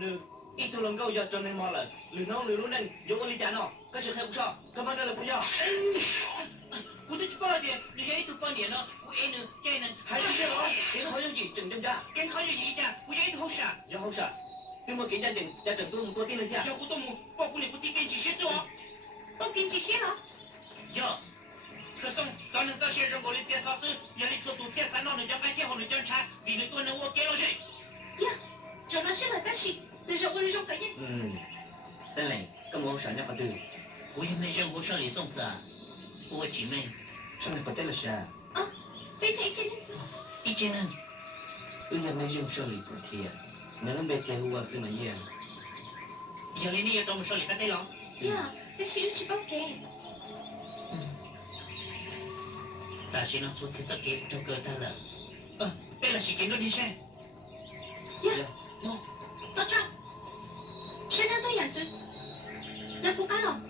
nữ ít thôi lòng câu giờ cho nên mò là lử nông lử luôn nên dùng oli chả nọ cái sự hay cũng sao các bạn đây là cũng sao cụ thể bao nhiêu你这一头半年呢cụ ấy nữa cái này hay gì đó tiếng hỏi những gì chừng đêm ra cái khó như gì cha cụ ấy头啥giờ không sợ tôi mới kiểm tra chừng cha chừng tôi một tua tiên lên cha giờ cụ动物包括你不记跟几些说不跟这些了。giờ可送专门这些人我的介绍是原来做赌天三老人家白天后人家查比你多能我给了谁呀，这那些了，但是我是说可以。tên này có muốn sợ nhau phải từ 我也没任何生理送死啊我姐妹 sao này phải tên là sao 啊，被他一见面说，一见呢 bây giờ mấy dùng xử lý của thiệt nếu nó bị thiệt hùa sự này gì giờ lên đi trong một số lý cái tay lòng 呀，但是有去报给。但是呢，做这这给这个他了，为了是给了你噻。呀，到这，现在这样子，那不干了。